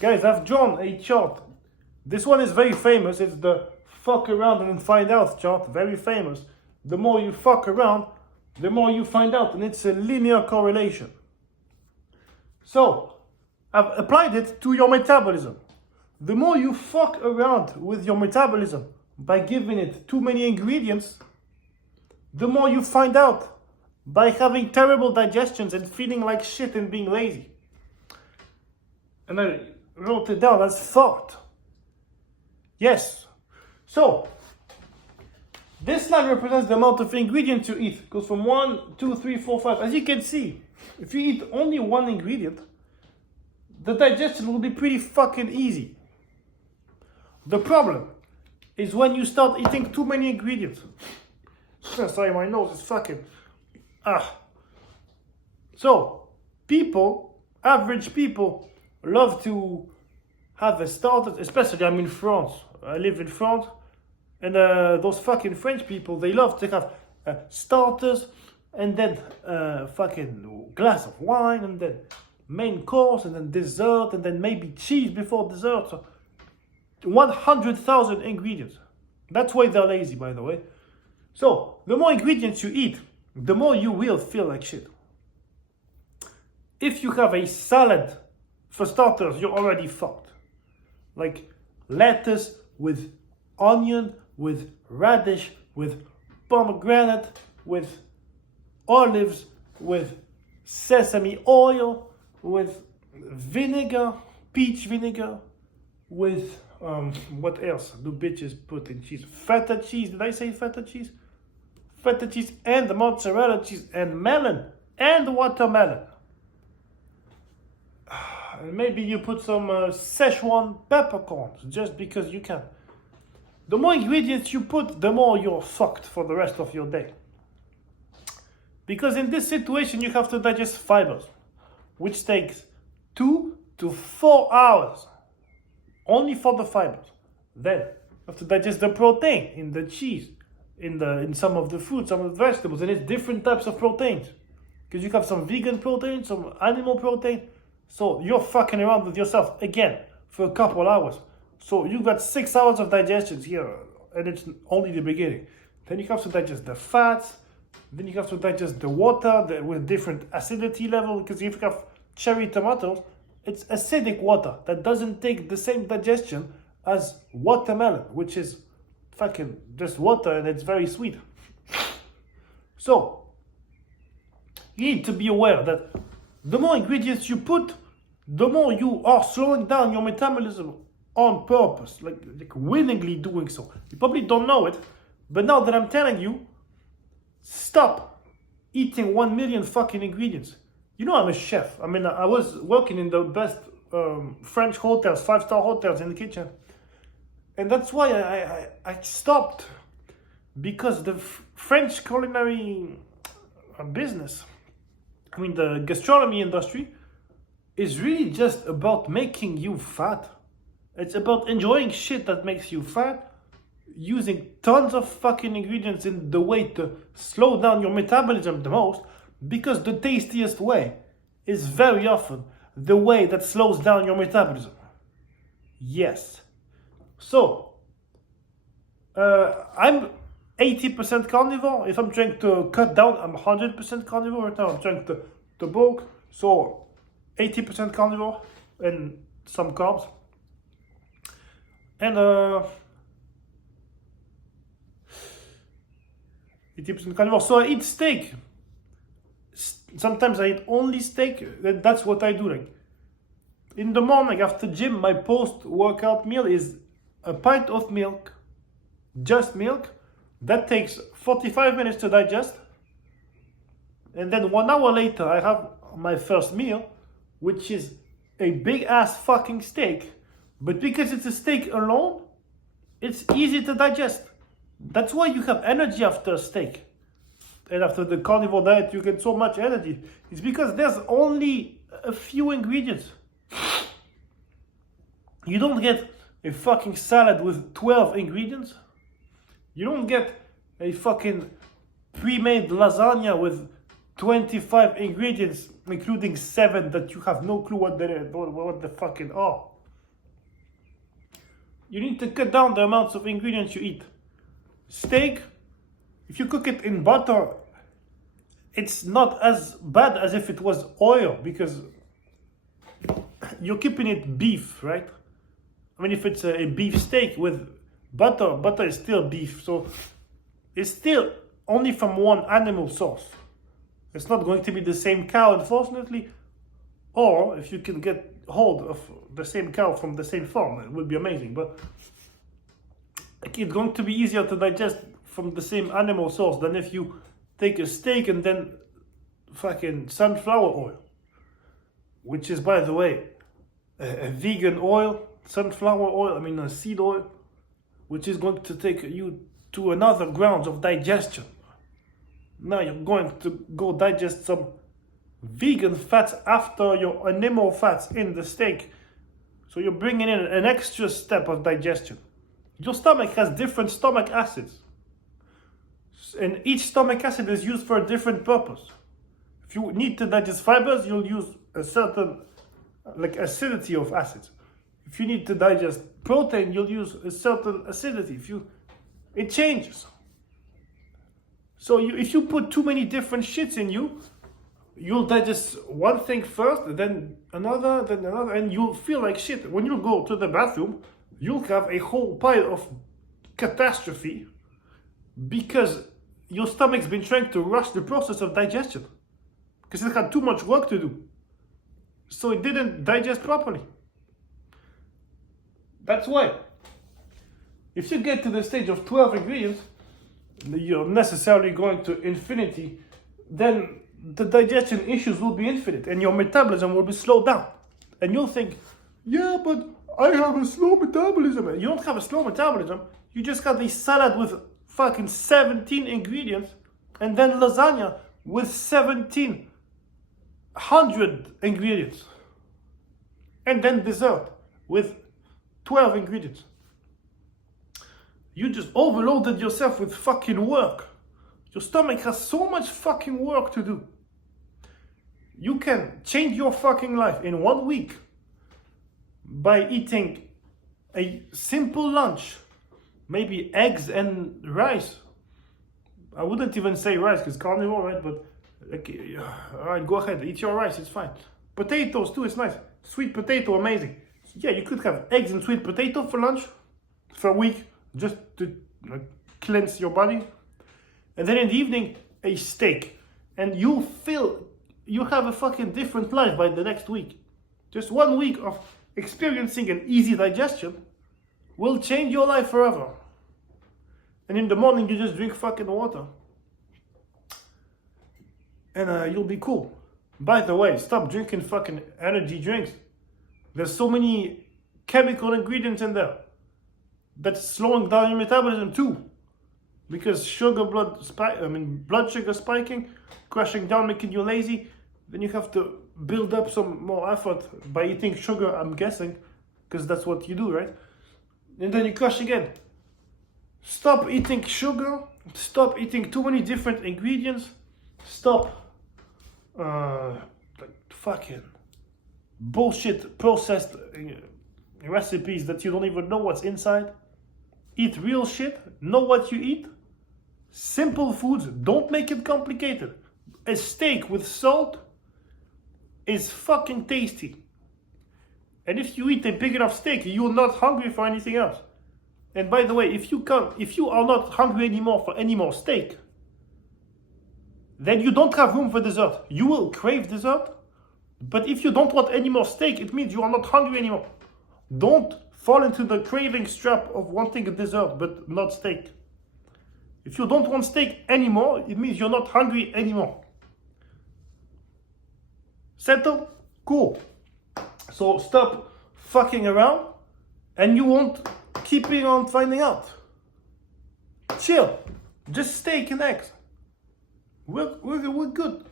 Guys, I've drawn a chart. This one is very famous. It's the fuck around and find out chart. Very famous. The more you fuck around, the more you find out. And it's a linear correlation. So, I've applied it to your metabolism. The more you fuck around with your metabolism by giving it too many ingredients, the more you find out by having terrible digestions and feeling like shit and being lazy. And I wrote it down as thought. Yes. So, this line represents the amount of ingredients you eat. It goes from 1, 2, 3, 4, 5. As you can see, if you eat only one ingredient, the digestion will be pretty fucking easy. The problem is when you start eating too many ingredients. Sorry, my nose is fucking... So, average people, love to have a starter, especially I'm in France. I live in France. And those fucking French people, they love to have starters and then fucking glass of wine and then main course and then dessert and then maybe cheese before dessert. So 100,000 ingredients. That's why they're lazy, by the way. So the more ingredients you eat, the more you will feel like shit. If you have a salad, for starters, you're already fucked. Like lettuce with onion, with radish, with pomegranate, with olives, with sesame oil, with vinegar, peach vinegar, with what else do bitches put in cheese? Feta cheese. Did I say feta cheese? Feta cheese and mozzarella cheese and melon and watermelon. And maybe you put some Szechuan peppercorns just because you can. The more ingredients you put, the more you're fucked for the rest of your day. Because in this situation, you have to digest fibers, which takes 2 to 4 hours only for the fibers. Then you have to digest the protein in the cheese, in some of the fruits, some of the vegetables, and it's different types of proteins. Because you have some vegan protein, some animal protein. So you're fucking around with yourself again for a couple hours. So you've got 6 hours of digestion here, and it's only the beginning. Then you have to digest the fats. Then you have to digest the water with different acidity level. Because if you have cherry tomatoes, it's acidic water that doesn't take the same digestion as watermelon, which is fucking just water and it's very sweet. So you need to be aware that the more ingredients you put, the more you are slowing down your metabolism on purpose, like willingly doing so. You probably don't know it, but now that I'm telling you, stop eating 1 million fucking ingredients. You know I'm a chef. I mean, I was working in the best French hotels, 5-star hotels in the kitchen. And that's why I stopped. Because the French culinary business, I mean the gastronomy industry, is really just about making you fat. It's about enjoying shit that makes you fat, using tons of fucking ingredients in the way to slow down your metabolism the most, because the tastiest way is very often the way that slows down your metabolism. Yes. So, I'm 80% carnivore. If I'm trying to cut down, I'm 100% carnivore. Right now I'm trying to bulk. So, 80% carnivore and some carbs. And 80% carnivore. So I eat steak. Sometimes I eat only steak. That's what I do. Like in the morning after gym, my post-workout meal is a pint of milk, just milk. That takes 45 minutes to digest. And then 1 hour later, I have my first meal, which is a big ass fucking steak. But because it's a steak alone, it's easy to digest. That's why you have energy after a steak. And after the carnivore diet, you get so much energy. It's because there's only a few ingredients. You don't get a fucking salad with 12 ingredients. You don't get a fucking pre-made lasagna with 25 ingredients, including 7 that you have no clue what the fucking are. you need to cut down the amounts of ingredients you eat. Steak, if you cook it in butter, it's not as bad as if it was oil, because you're keeping it beef, right? I mean, if it's a beef steak with butter, butter is still beef, so it's still only from one animal source. It's not going to be the same cow, unfortunately, or if you can get hold of the same cow from the same farm, it would be amazing. But it's going to be easier to digest from the same animal source than if you take a steak and then fucking sunflower oil, which is, by the way, a vegan oil, sunflower oil, I mean a seed oil, which is going to take you to another grounds of digestion. Now you're going to go digest some vegan fats after your animal fats in the steak. So you're bringing in an extra step of digestion. Your stomach has different stomach acids, and each stomach acid is used for a different purpose. If you need to digest fibers, you'll use a certain acidity of acids. If you need to digest protein, you'll use a certain acidity. It changes. So if you put too many different shits in you, you'll digest one thing first, then another, and you'll feel like shit. When you go to the bathroom, you'll have a whole pile of catastrophe because your stomach's been trying to rush the process of digestion because it had too much work to do. So it didn't digest properly. That's why. If you get to the stage of 12 ingredients, you're necessarily going to infinity, then the digestion issues will be infinite and your metabolism will be slowed down. And you'll think, yeah, but I have a slow metabolism. You don't have a slow metabolism. You just got a salad with fucking 17 ingredients and then lasagna with 1,700 ingredients. And then dessert with 12 ingredients. You just overloaded yourself with fucking work. Your stomach has so much fucking work to do. You can change your fucking life in 1 week by eating a simple lunch, maybe eggs and rice. I wouldn't even say rice because carnivore, right? But okay, all right, go ahead, eat your rice, it's fine. Potatoes too, it's nice. Sweet potato, amazing. Yeah, you could have eggs and sweet potato for lunch for a week, just to cleanse your body. And then in the evening, a steak. And you have a fucking different life by the next week. Just 1 week of experiencing an easy digestion will change your life forever. And in the morning, you just drink fucking water. And you'll be cool. By the way, stop drinking fucking energy drinks. There's so many chemical ingredients in there that's slowing down your metabolism too. Because blood sugar spiking, crashing down, making you lazy. Then you have to build up some more effort by eating sugar, I'm guessing, because that's what you do, right? And then you crash again. Stop eating sugar. Stop eating too many different ingredients. Stop fucking bullshit processed recipes that you don't even know what's inside. Eat real shit. Know what you eat. Simple foods. Don't make it complicated. A steak with salt is fucking tasty. And if you eat a big enough steak, you're not hungry for anything else. And by the way, if you are not hungry anymore for any more steak, then you don't have room for dessert. You will crave dessert, but if you don't want any more steak, it means you are not hungry anymore. Don't fall into the craving trap of wanting a dessert but not steak. If you don't want steak anymore, it means you're not hungry anymore. Settle? Cool. So stop fucking around and you won't keep on finding out. Chill. Just steak and eggs. We're good.